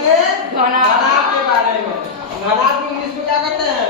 जानेंगे घनाभ के बारे में। घनाभ को इंग्लिश में क्या कहते हैं?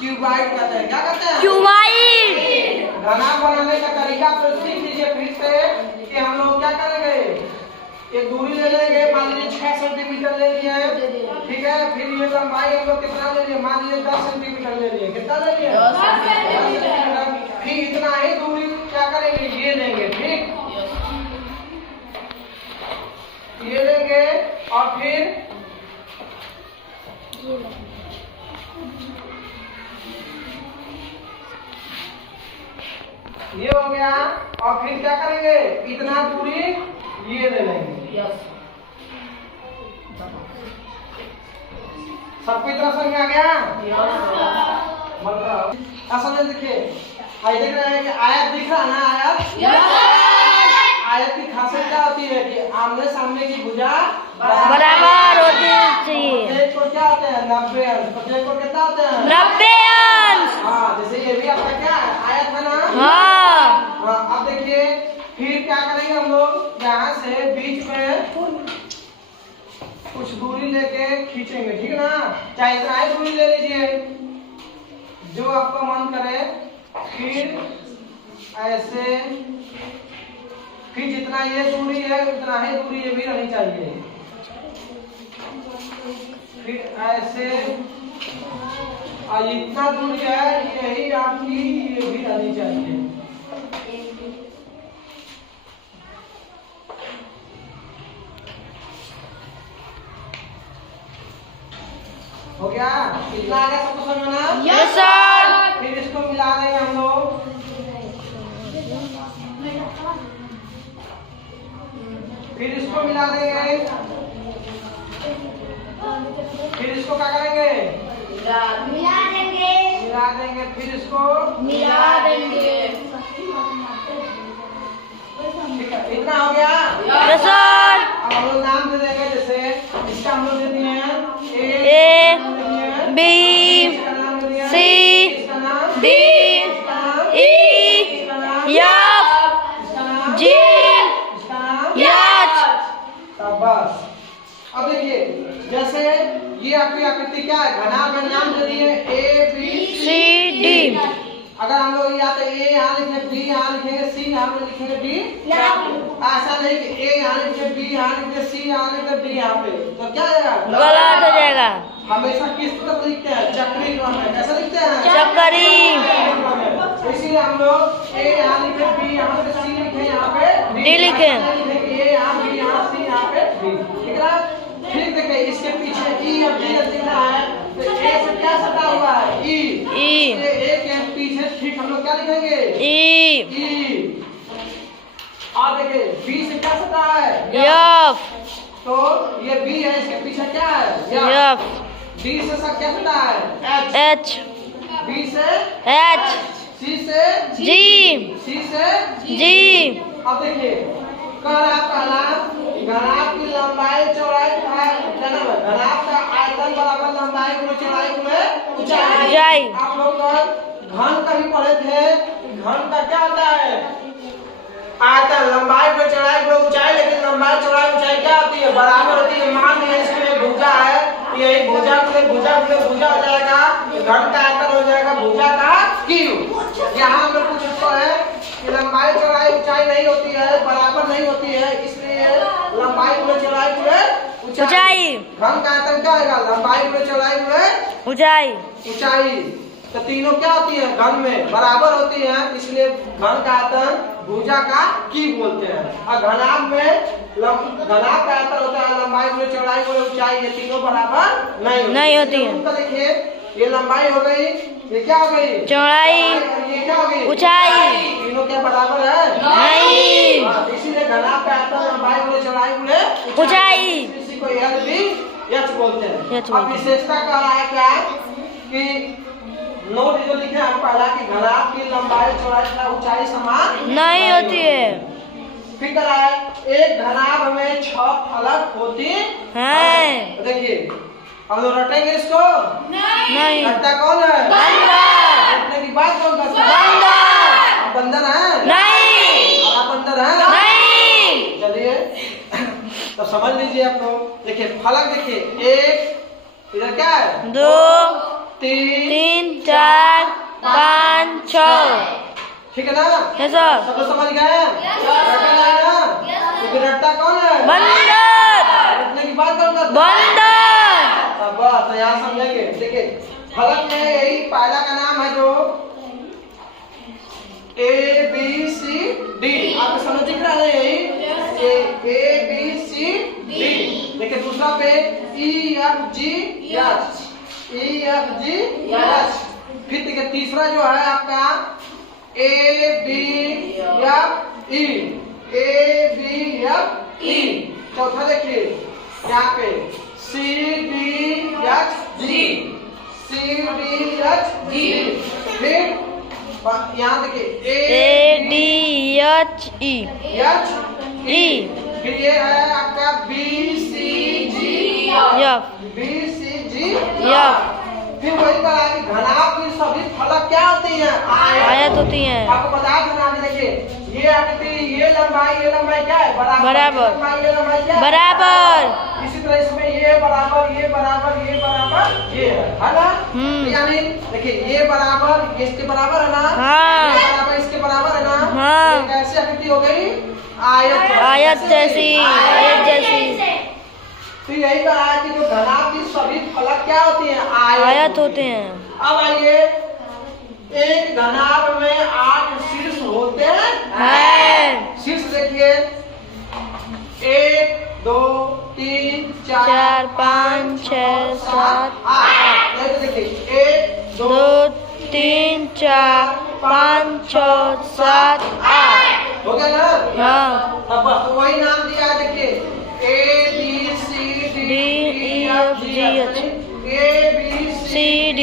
क्यूबाइड कहते हैं। क्या कहते हैं? क्यूबाइड। घनाभ बनाने का तरीका तो सीख लीजिए फिर से कि हम लोग क्या करेंगे। एक दूरी ले लेंगे, मान लीजिए 6 सेंटीमीटर ले लिए, ठीक है। फिर ये लंबाई हम लोग कितना ले लिए, मान लीजिए 10 सेंटीमीटर ले लिए। कितना ले लिए? 10 सेंटीमीटर। फिर इतना ही दूरी क्या करेंगे, ये लेंगे, ठीक। ये लेंगे और फिर ये हो गया। और फिर क्या करेंगे, इतना दूरी ये ले लेंगे। सबको इतना समझ आ गया? मतलब असल में देखिए, देख रहे हैं कि आयत दिख रहा है ना। आयत की खासियत क्या होती है कि आमने सामने की भुजा बराबर होती चाहिए। प्रत्येक को क्या होते हैं? 90 अंश। प्रत्येक को कितना होते हैं? 90 अंश। हाँ, जैसे ये भी आपका क्या है, आयत है ना। हाँ। अब देखिए फिर क्या करेंगे हम लोग, यहाँ से बीच में कुछ दूरी लेके खींचेंगे, ठीक है ना। चाहे इतना ही दूरी ले लीजिए जो आपका मन करे। फिर ऐसे, फिर जितना ये दूरी है उतना ही दूरी ये भी रहनी चाहिए। फिर ऐसे, और इतना दूरी है यही आपकी ये भी रहनी चाहिए। हो गया? कितना आ गया सबको समझ में ना? Yes sir. फिर इसको मिला देंगे हम लोग। फिर इसको मिला देंगे। फिर इसको क्या करेंगे? मिला देंगे। मिला देंगे। फिर इसको मिला देंगे। ठीक है, इतना हो गया? Yes sir. अब हम लोग नाम दे देंगे। जैसे इसका हम लोग दे दिए हैं ए, बी, सी, डी, ई, एफ, जी, एच। बस। अब देखिए जैसे ये आपकी आकृति क्या है, घनाभ में नाम दे दिए ए बी सी डी। अगर हम लोग या तो ए यहाँ लिखेंगे, बी यहाँ लिखेंगे, सी यहाँ पे लिखेंगे, डी ऐसा नहीं कि ए यहाँ लिखे, बी यहाँ लिखे, सी यहाँ लिखे, डी यहाँ पे, तो क्या आएगा? गलत हो जाएगा। हमेशा किस तरह लिखते हैं? चक्री क्रम में। कैसे लिखते हैं? चक्री। इसीलिए हम लोग ए यहाँ लिखे, बी यहाँ पे, सी लिखे, यहाँ पे डी लिखे। ए यहाँ, बी यहाँ, सी यहाँ पे, डी। ठीक है। फिर देखिए इसके पीछे ई और डी दिख रहा है, तो ए से क्या सटा हुआ है? ई। ए के पीछे ठीक हम लोग क्या लिखेंगे? ई। और देखिए बी से क्या सटा है? एफ। तो ये बी है, इसके पीछे क्या है? एफ। बी से सब क्या सटा है? एच। बी से एच। सी से जी। सी से जी। अब देखिए पहला घनाभ की लंबाई चौड़ाई घनाभ का आयतन बराबर लंबाई गुणे चौड़ाई गुणे ऊंचाई। आप लोग घन का भी पढ़े थे। घन का क्या होता है? आयतन, लंबाई गुणे चौड़ाई गुणे ऊंचाई। लेकिन लंबाई चौड़ाई ऊंचाई क्या होती है? बराबर होती है। मान लीजिए इसमें भुजा है, यही भुजा गुणे भुजा गुणे भुजा हो जाएगा। घन का आयतन हो जाएगा भुजा का क्यूब। यहाँ हम लोग कुछ है कि लंबाई चौड़ाई ऊंचाई नहीं होती है, बराबर नहीं होती है, इसलिए लंबाई गुणे चौड़ाई गुणे ऊंचाई। घन का आयतन क्या आएगा? लंबाई गुणे चौड़ाई गुणे ऊंचाई। तो तीनों क्या होती है? घन में बराबर होती है, इसलिए घन का आयतन भुजा का क्यूब बोलते हैं। और घनाभ में घनाभ का आयतन होता है लंबाई गुणे चौड़ाई गुणे ऊंचाई। ये तीनों बराबर नहीं होती है। देखिए ये लंबाई हो गई, ये क्या हो गई? चौड़ाई। ये क्या हो गई? ऊंचाई। तीनों क्या बराबर है? नहीं। इसीलिए घनाभ का आयतन लंबाई गुणे चौड़ाई गुणे ऊंचाई। इसी को एल बी एच बोलते हैं। एच अब विशेषता कह रहा है क्या कि नोट जो लिखे हैं पहला कि घनाभ की लंबाई चौड़ाई तथा ऊंचाई समान नहीं होती है। फिर कह रहा है एक घनाभ में 6 फलक होती हैं। देखिए हम लोग रटेंगे इसको। नहीं। रटता कौन है? बंदर। रटने की बात कौन करता है? बंदर। आप बंदर हैं? नहीं। आप बंदर हैं? नहीं। चलिए तो समझ लीजिए आप लोग। देखिए फलक देखिए, एक इधर क्या है, 2 3 3 4 5 6। ठीक है ना? Yes sir. सब लोग समझ गए? रट्टा नहीं ना? क्योंकि रट्टा कौन है? बंदर। रटने की बात कौन करता है? बंदर। अब बस तो यहाँ समझेंगे। देखिए फलक में यही पहला का नाम है जो A B C D, आपको समझ दिख रहा है यही A B C D। देखिए दूसरा पे E F G H, E F G H। फिर देखिए तीसरा जो है आपका A B F E, A B F E। चौथा देखिए यहाँ पे C D H G, C D H G। फिर यहाँ देखिए A D H E H E। E। फिर ये है आपका B C G F B C G। F। फिर वही पर आगे घनाभ की सभी फलक क्या होती हैं? आयत होती हैं। आपको बता घनाभ देखिए ये आकृति, ये लंबाई क्या है? बराबर। लंबाई ये लंबाई क्या है? बराबर। इसी तरह इसमें ये बराबर ये बराबर ये बराबर ये है ना? यानी देखिए ये बराबर ये इसके बराबर है ना? हाँ। ये बराबर इसके बराबर है ना? हाँ। ये कैसी आकृति हो गई? आयत। आयत जैसी। आयत जैसी। तो यही कहा है कि जो घनाभ की सभी फलक क्या होती हैं? आयत होते हैं। अब आइए, एक घनाभ में 8 शीर्ष होते हैं। शीर्ष देखिए 1 2 3 4 5 6 7 8। देखिए 1 2 2 3 4 5 6 7 8। हो गया ना? हाँ। अब बस वही नाम दिया है। देखिए A B C D E F G H, A B C D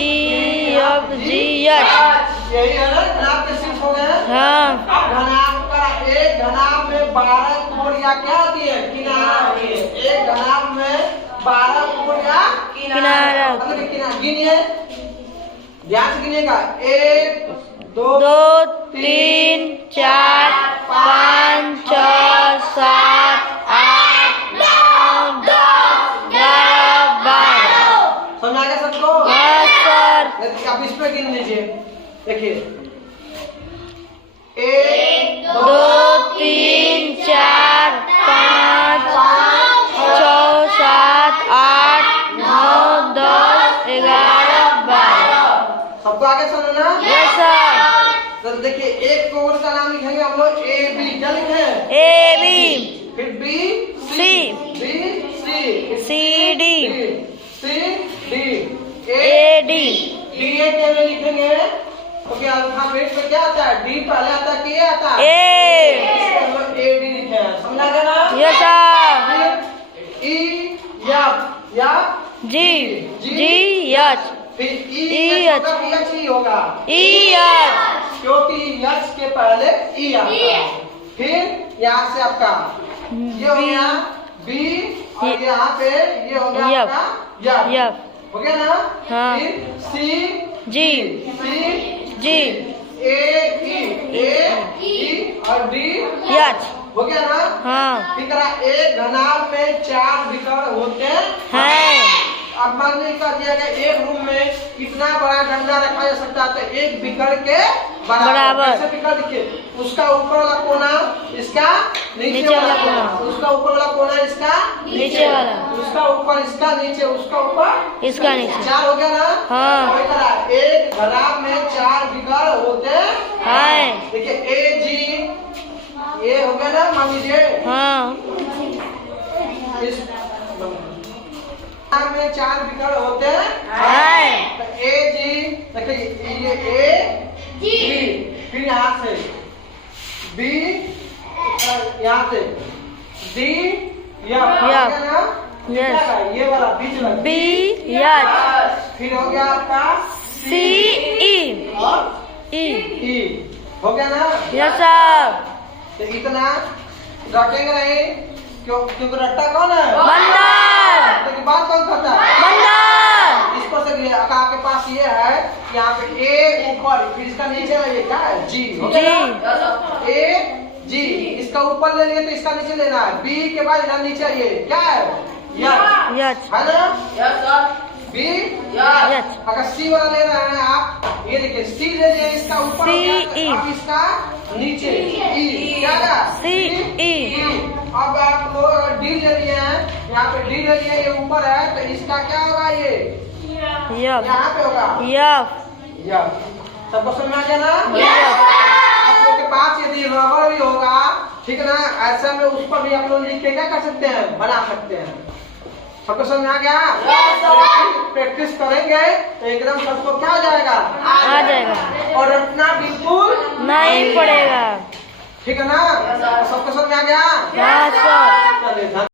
E F G H। यही है ना घनाभ के शीर्ष हो गए। हाँ। अब घनाभ का एक घनाभ में 12 कोण या क्या होती है? किनारा होती है। एक घनाभ में 12 कोण या किनारा। मतलब किनारा गिनिए, ध्यान से गिनिएगा। 1 2 2 3 4 5 6 7 8 9 10 11 12। समझ आ गया सबको? हाँ सर। अब इस पे गिन लीजिए। देखिए 1 2 3 4 5 6 7 8 9 10 11 12। सबको आगे सुनो ना? Yes sir. तो देखिए एक कोण का नाम लिखेंगे हम लोग A B। क्या लिखे? A B फिर B C B C C D C D A D D के में लिखेंगे तो क्या अल्फाबेट में क्या आता है? D पहले आता है कि A आता है? A। इसको हम लोग A D लिखे हैं। समझा गया ना? Yes sir. फिर E F G G H फिर E E H होगा E H। क्योंकि H के पहले E आता है। फिर यहाँ से आपका ये हो गया B और यहाँ पे ये हो गया F। आपका F हो गया ना? हाँ। फिर C G G A E और D H। हो गया ना? हाँ। फिर एक घनाभ में 4 विकर्ण होते हैं। अब मान लीजिए कर दिया गया एक रूम में कितना बड़ा डंडा रखा जा सकता है? तो एक विकर्ण के बराबर। कैसे विकर्ण? देखिए उसका ऊपर वाला कोना इसका नीचे वाला कोना, उसका ऊपर वाला कोना इसका नीचे वाला, उसका ऊपर इसका नीचे, उसका ऊपर इसका नीचे। 4 हो गया ना? हाँ। वही तरह एक घनाभ में 4 विकर्ण होते हैं। देखिए A G ये हो गया ना? मान लीजिए हाँ। इस में 4 विकर्ण होते हैं। तो A G देखिए ये A G फिर यहाँ से B यहाँ से D ये वाला बीच में B H फिर हो गया आपका C E और E E हो गया ना? Yes sir. तो इतना रखेंगे नहीं क्योंकि रट्टा कौन है? बंदर। तो बात कौन करता है? बंदर। इस पर से अगर आपके पास ये है यहाँ पे A ऊपर फिर इसका नीचे ये क्या है? G हो गया ना? A G इसका ऊपर ले लिए तो इसका नीचे लेना है। बी के बाद इधर नीचे ये क्या है? यच यच है ना? बी यच अगर सी वाला ले रहे हैं आप, ये देखिए सी ले लिए, इसका ऊपर हो गया, सी, ई। अब इसका नीचे ई क्या है? सी, ई। अब आप लोग डी ले लिए हैं, यहाँ पे डी ले लिए, ये ऊपर है तो इसका क्या होगा? ये यफ यहाँ पे होगा यफ यफ। सबको समझ में आ गया ना? यफ आप लोग के पास यदि रबर भी होगा, ठीक है ना, ऐसा में उस पर भी आप लोग लिख के क्या कर सकते हैं? बना सकते हैं। सबको समझ में आ गया? प्रैक्टिस करेंगे तो एकदम सबको क्या हो जाएगा? आ जाएगा और रटना बिल्कुल नहीं पड़ेगा। ठीक है ना? सबको समझ में आ गया? हाँ सर। चलिए।